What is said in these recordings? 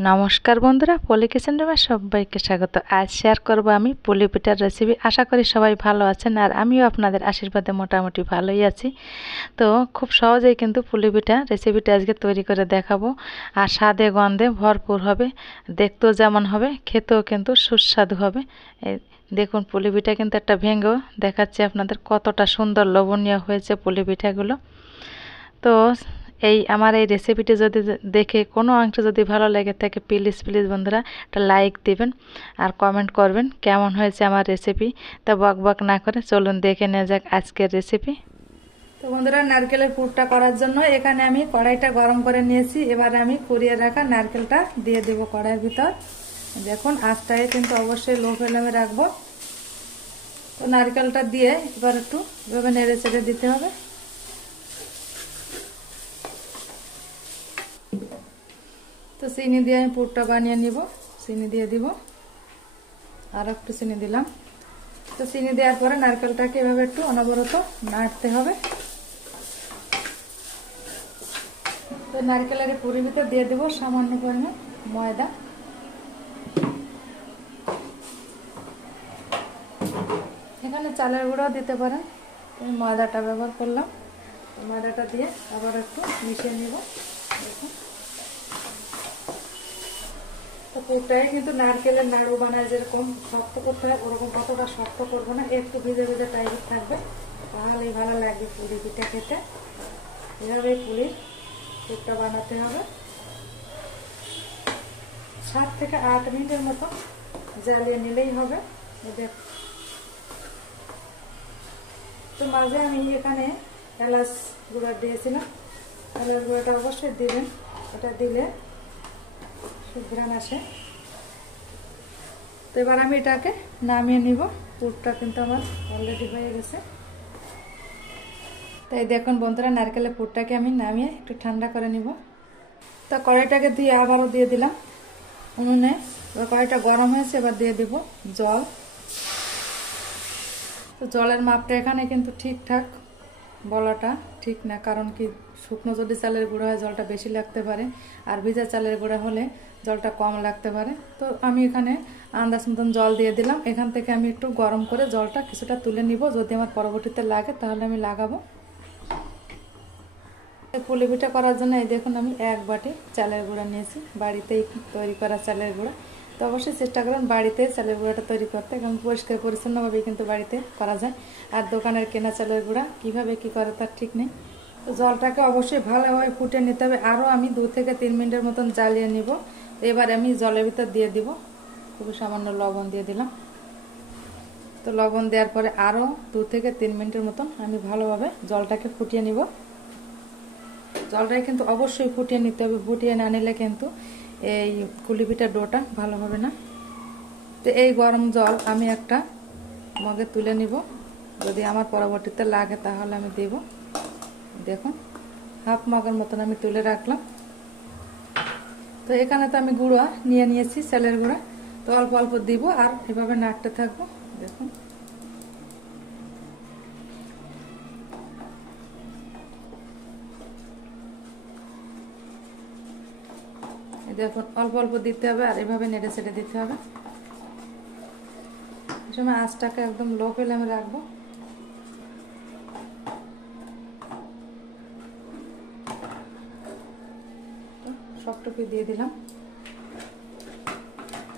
নমস্কার বন্ধুরা, পলি কিচেন রুমে সবাইকে স্বাগত। আজ শেয়ার করব আমি পুলি পিঠার রেসিপি। আশা করি সবাই ভালো আছেন আর আমিও আপনাদের আশীর্বাদে মোটামুটি ভালোই আছি। তো খুব সহজেই কিন্তু পুলি পিঠা রেসিপিটা আজকে তৈরি করে দেখাবো। আর স্বাদে গন্ধে ভরপুর হবে, দেখতেও যেমন হবে খেতেও কিন্তু সুস্বাদু হবে। এই দেখুন, পুলি পিঠা কিন্তু একটা ভেঙেও দেখাচ্ছি আপনাদের কতটা সুন্দর লোভনীয় হয়েছে পুলি পিঠাগুলো। তো আমার এই রেসিপিটি যদি দেখে কোনো অংশ যদি ভালো লেগে থাকে, প্লিজ প্লিজ বন্ধুরা একটা লাইক দিবেন আর কমেন্ট করবেন কেমন হয়েছে আমার রেসিপি। তা বক বক না করে চলুন দেখে নেওয়া যাক আজকের রেসিপি। তো বন্ধুরা, নারকেলের পুরটা করার জন্য এখানে আমি কড়াইটা গরম করে নিয়েছি। এবার আমি কুড়িয়ে রাখা নারকেলটা দিয়ে দেব কড়াইয়ের ভিতর। দেখুন, আঁচটাকে কিন্তু অবশ্যই লো ফ্লেমে রাখবো। তো নারকেলটা দিয়ে এবার একটু এভাবে নেড়ে চেড়ে দিতে হবে। তো চিনি দিয়ে আমি পুরটা বানিয়ে নিব। চিনি দিয়ে দিব, আর একটু চিনি দিলাম। তো চিনি দেওয়ার পরে নারকেলটাকে এভাবে একটু অনবরত নাড়তে হবে। তো নারকেলের পুরির ভিতর দিয়ে দেবো সামান্য পরিমাণ ময়দা। এখানে চালের গুঁড়াও দিতে পারেন, আমি ময়দাটা ব্যবহার করলাম। ময়দাটা দিয়ে আবার একটু মিশিয়ে নিব। দেখুন, তো পুরটাই কিন্তু নারকেলের নাড়ু বানায় যেরকম শক্ত করতে হয় ওরকম কতটা শক্ত করবো না, একটু ভিজে ভিজে টাইপের থাকবে, তাহলেই ভালো লাগবে পুরি পিঠা খেতে। এভাবে পুরটা বানাতে হবে। 7 থেকে 8 মিনিটের মতো জ্বালিয়ে নিলেই হবে। তো মাঝে আমি এখানে এলাচ গুঁড়া দিয়েছিলাম। এলাচ গুঁড়াটা অবশ্যই দিবেন, এটা দিলে সুঘ্রাণ আসে। তো এবার আমি এটাকে নামিয়ে নিব। পুরটা কিন্তু আমার অলরেডি হয়ে গেছে। তাই দেখুন বন্ধুরা, নারকেলের পুরটাকে আমি নামিয়ে একটু ঠান্ডা করে নিব। তো কড়াইটাকে দিয়ে আবারও দিয়ে দিলাম উনুনে। এবার কড়াইটা গরম হয়েছে, এবার দিয়ে দিব জল। তো জলের মাপটা এখানে কিন্তু ঠিকঠাক বলাটা ঠিক না, কারণ কি শুকনো যদি চালের গুঁড়া হয় জলটা বেশি লাগতে পারে, আর ভিজা চালের গুঁড়া হলে জলটা কম লাগতে পারে। তো আমি এখানে আন্দাজ মতন জল দিয়ে দিলাম। এখান থেকে আমি একটু গরম করে জলটা কিছুটা তুলে নিব, যদি আমার পরবর্তীতে লাগে তাহলে আমি লাগাবো। পুলি পিঠা করার জন্য এই দেখুন আমি 1 বাটি চালের গুঁড়া নিয়েছি, বাড়িতেই তৈরি করা চালের গুঁড়া। তো অবশ্যই চেষ্টা করুন বাড়িতে চালের গুঁড়াটা তৈরি করতে, কারণ পরিষ্কার পরিচ্ছন্নভাবে কিন্তু বাড়িতে করা যায়। আর দোকানের কেনা চালের গুঁড়া কীভাবে কী করে তার ঠিক নেই। তো জলটাকে অবশ্যই ভালোভাবে ফুটে নিতে হবে। আরও আমি 2 থেকে 3 মিনিটের মতন জ্বালিয়ে নিব। এবার আমি জলের ভিতর দিয়ে দিব খুবই সামান্য লবণ দিয়ে দিলাম। তো লবণ দেওয়ার পরে আরও 2 থেকে 3 মিনিটের মতন আমি ভালোভাবে জলটাকে ফুটিয়ে নিব। জলটাকে কিন্তু অবশ্যই ফুটিয়ে নিতে হবে, ফুটিয়ে না নিলে কিন্তু এই পুলি পিঠার ডোটা ভালো হবে না। তো এই গরম জল আমি একটা মগে তুলে নিব, যদি আমার পরবর্তীতে লাগে তাহলে আমি দেব। দেখুন, হাফ মগের মতন আমি তুলে রাখলাম। তো এখানে তো আমি গুঁড়া নিয়ে নিয়েছি চালের গুঁড়া, তো অল্প অল্প দিব আর এভাবে নাড়তে থাকবো। দেখুন, দেখুন অল্প অল্প দিতে হবে আর এভাবে নেড়ে চেড়ে দিতে হবে। এই সময় আঁচটাকে একদম লো ফ্লেমে রাখবো। সবটুকু দিয়ে দিলাম।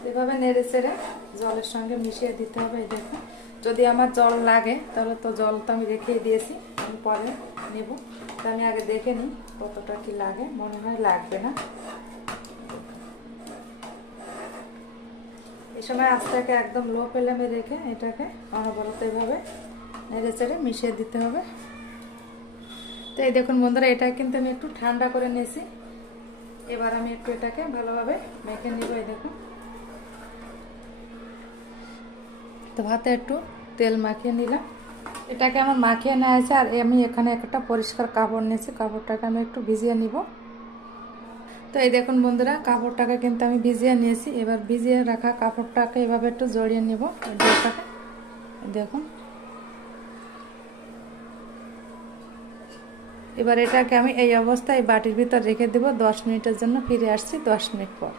এভাবে নেড়ে চেড়ে জলের সঙ্গে মিশিয়ে দিতে হবে। এই দেখুন, যদি আমার জল লাগে তাহলে তো জল তো আমি রেখেই দিয়েছি, আমি পরে নেব। তো আমি আগে দেখে নিই কতটা কি লাগে, মনে হয় লাগবে না। এই সময় আঁচটাকে একদম লো ফ্লেমে রেখে এটাকে অনবরত এভাবে নেড়ে চেড়ে মিশিয়ে দিতে হবে। তো এই দেখুন বন্ধুরা, এটা কিন্তু আমি একটু ঠান্ডা করে নিয়েছি। এবার আমি একটু এটাকে ভালোভাবে মেখে নিব। এই দেখুন, তো ভাতে একটু তেল মাখিয়ে নিলাম। এটাকে আমার মাখিয়ে নেওয়া আছে, আর আমি এখানে একটা পরিষ্কার কাপড় নিয়েছি, কাপড়টাকে আমি একটু ভিজিয়ে নিব। তো এই দেখুন বন্ধুরা, কাপড়টাকে কিন্তু আমি ভিজিয়ে নিয়েছি। এবার ভিজিয়ে রাখা কাপড়টাকে এভাবে একটু জড়িয়ে নিব ডোটাকে। দেখুন, এবার এটাকে আমি এই অবস্থায় বাটির ভিতর রেখে দেব 10 মিনিটের জন্য। ফিরে আসছি 10 মিনিট পর।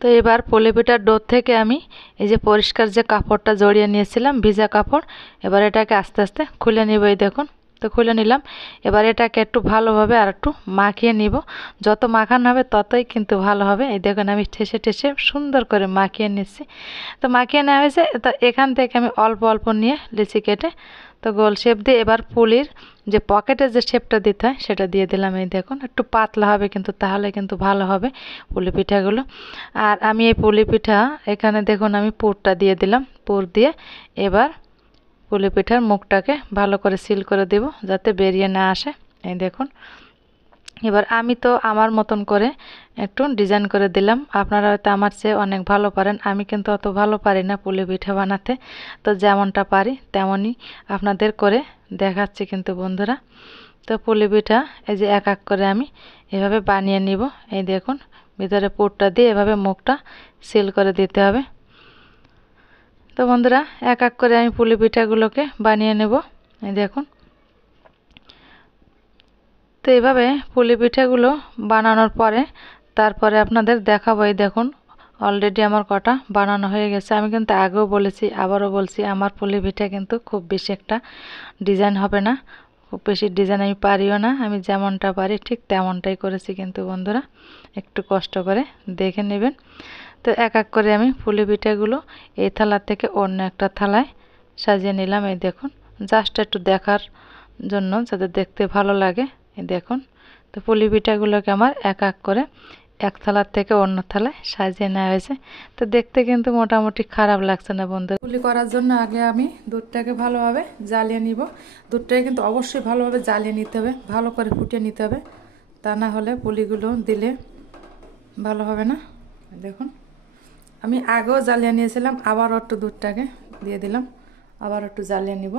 তো এবার পুলি পিঠার ডো থেকে আমি এই যে পরিষ্কার যে কাপড়টা জড়িয়ে নিয়েছিলাম ভিজা কাপড়, এবার এটাকে আস্তে আস্তে খুলে নিব। এই দেখুন, তো খুলে নিলাম। এবার এটাকে একটু ভালোভাবে আর একটু মাখিয়ে নিব। যত মাখানো হবে ততই কিন্তু ভালো হবে। এই দেখুন আমি ঠেসে ঠেসে সুন্দর করে মাখিয়ে নিচ্ছি। তো মাখিয়ে নেওয়া হয়েছে। তো এখান থেকে আমি অল্প অল্প নিয়ে লিচি কেটে তো গোল শেপ দিয়ে এবার পুলির যে পকেটে যে শেপটা দিতে হয় সেটা দিয়ে দিলাম। এই দেখুন একটু পাতলা হবে কিন্তু, তাহলে কিন্তু ভালো হবে পুলি পিঠাগুলো। আর আমি এই পুলি পিঠা এখানে দেখুন আমি পুরটা দিয়ে দিলাম। পুর দিয়ে এবার পুলি পিঠার মুখটাকে ভালো করে সিল করে দেব যাতে বেরিয়ে না আসে। এই দেখুন এবার আমি তো আমার মতন করে একটু ডিজাইন করে দিলাম। আপনারা হয়তো আমার চেয়ে অনেক ভালো পারেন, আমি কিন্তু অত ভালো পারি না পুলি পিঠা বানাতে। তো যেমনটা পারি তেমনই আপনাদের করে দেখাচ্ছি কিন্তু বন্ধুরা। তো পুলি পিঠা এই যে এক এক করে আমি এভাবে বানিয়ে নিব। এই দেখুন ভিতরে পুরটা দিয়ে এভাবে মুখটা সিল করে দিতে হবে। তো বন্ধুরা এক এক করে আমি পুলি পিঠাগুলোকে বানিয়ে নেব। এই দেখুন, তো এইভাবে পুলি পিঠাগুলো বানানোর পরে তারপরে আপনাদের দেখাবো। এই দেখুন অলরেডি আমার কটা বানানো হয়ে গেছে। আমি কিন্তু আগেও বলেছি আবারও বলছি, আমার পুলি পিঠা কিন্তু খুব বেশি একটা ডিজাইন হবে না, খুব বেশি ডিজাইন আমি পারিও না। আমি যেমনটা পারি ঠিক তেমনটাই করেছি কিন্তু বন্ধুরা, একটু কষ্ট করে দেখে নেবেন। তো এক এক করে আমি পুলি পিঠাগুলো এই থালা থেকে অন্য একটা থালায় সাজিয়ে নিলাম। এই দেখুন জাস্ট একটু দেখার জন্য যাতে দেখতে ভালো লাগে। এই দেখুন, তো পুলি পিঠাগুলোকে আমার এক এক করে এক থালার থেকে অন্য থালায় সাজিয়ে নেওয়া হয়েছে। তো দেখতে কিন্তু মোটামুটি খারাপ লাগছে না বন্ধু। পুলি করার জন্য আগে আমি দুধটাকে ভালোভাবে জ্বালিয়ে নিব। দুধটাকে কিন্তু অবশ্যই ভালোভাবে জ্বালিয়ে নিতে হবে, ভালো করে ফুটিয়ে নিতে হবে, তা না হলে পুলিগুলো দিলে ভালো হবে না। দেখুন আমি আগেও জ্বালিয়ে নিয়েছিলাম, আবার একটু দুধটাকে দিয়ে দিলাম, আবার একটু জ্বালিয়ে নিব।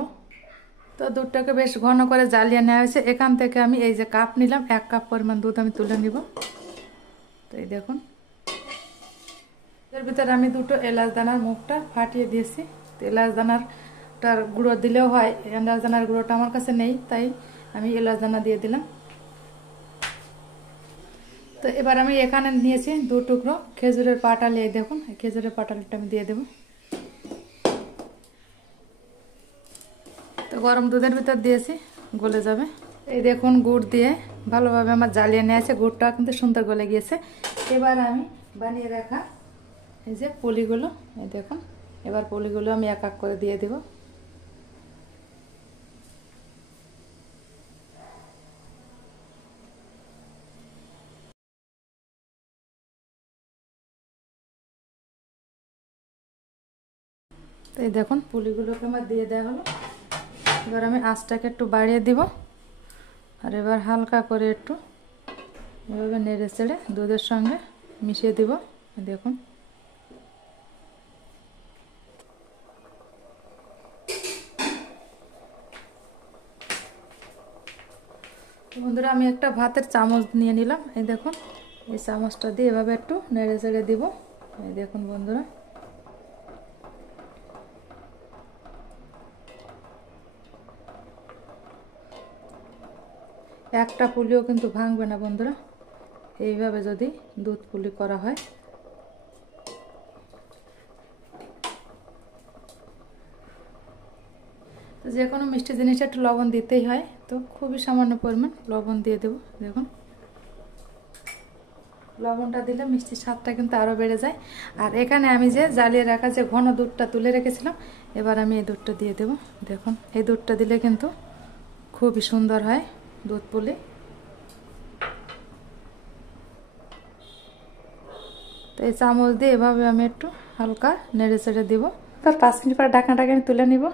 তো দুধটাকে বেশ ঘন করে জ্বালিয়ে নেওয়া হয়েছে। এখান থেকে আমি এই যে কাপ নিলাম, 1 কাপ পরিমাণ দুধ আমি তুলে নিব। তো এই দেখুন এর ভিতরে আমি দুটো এলাচ দানার মুখটা ফাটিয়ে দিয়েছি। তো এলাচ দানারটার গুঁড়ো দিলেও হয়, এলাচ দানার গুঁড়োটা আমার কাছে নেই তাই আমি এলাচ দানা দিয়ে দিলাম। তো এবার আমি এখানে নিয়েছি 2 টুকরো খেজুরের পাটালি। এই দেখুন এই খেজুরের পাটালিটা আমি দিয়ে দেব। তো গরম দুধের ভিতর দিয়েছি, গলে যাবে। এই দেখুন গুড় দিয়ে ভালোভাবে আমার জ্বালিয়ে নিয়েছে, গুড়টা কিন্তু সুন্দর গলে গিয়েছে। এবার আমি বানিয়ে রাখা এই যে পুলিগুলো, এই দেখুন এবার পুলিগুলো আমি এক এক করে দিয়ে দেব। তো এই দেখুন পুলিগুলোকে আমার দিয়ে দেওয়া হলো। এবার আমি আঁচটাকে একটু বাড়িয়ে দিব, আর এবার হালকা করে একটু এভাবে নেড়ে চেড়ে দুধের সঙ্গে মিশিয়ে দিব। দেখুন বন্ধুরা আমি একটা ভাতের চামচ নিয়ে নিলাম। এই দেখুন এই চামচটা দিয়ে এভাবে একটু নেড়ে চেড়ে দিব। এই দেখুন বন্ধুরা একটা পুলিও কিন্তু ভাঙবে না বন্ধুরা, এইভাবে যদি দুধ পুলি করা হয়। তো যে কোনো মিষ্টি জিনিসে একটু লবণ দিতেই হয়, তো খুবই সামান্য পরিমাণ লবণ দিয়ে দেব। দেখুন লবণটা দিলে মিষ্টির স্বাদটা কিন্তু আরও বেড়ে যায়। আর এখানে আমি যে জ্বালিয়ে রাখা যে ঘন দুধটা তুলে রেখেছিলাম, এবার আমি এই দুধটা দিয়ে দেব। দেখুন এই দুধটা দিলে কিন্তু খুবই সুন্দর হয় দুধ পুলি। তো এই চামচ দিয়ে এভাবে আমি একটু হালকা নেড়ে চেড়ে দিব। তার 5 মিনিট পরে ঢাকনাটাকে আমি তুলে নিব।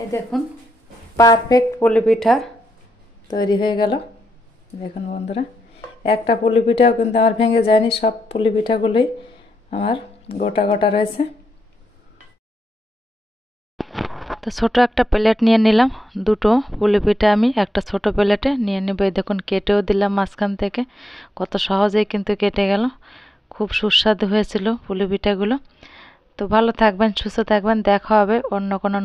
এই দেখুন পারফেক্ট পুলি পিঠা তৈরি হয়ে গেল। দেখুন বন্ধুরা একটা পুলি পিঠাও কিন্তু আমার ভেঙে যায়নি, সব পুলি পিঠাগুলোই আমার গোটা গোটা রয়েছে। তো ছোট একটা প্লেট নিয়ে নিলাম, দুটো পুলি পিঠা আমি একটা ছোট প্লেটে নিয়ে নেব। এই দেখুন কেটেও দিলাম মাঝখান থেকে, কত সহজেই কিন্তু কেটে গেল। খুব সুস্বাদু হয়েছিল পুলি পিঠাগুলো। তো ভালো থাকবেন, সুস্থ থাকবেন, দেখা হবে অন্য কোনো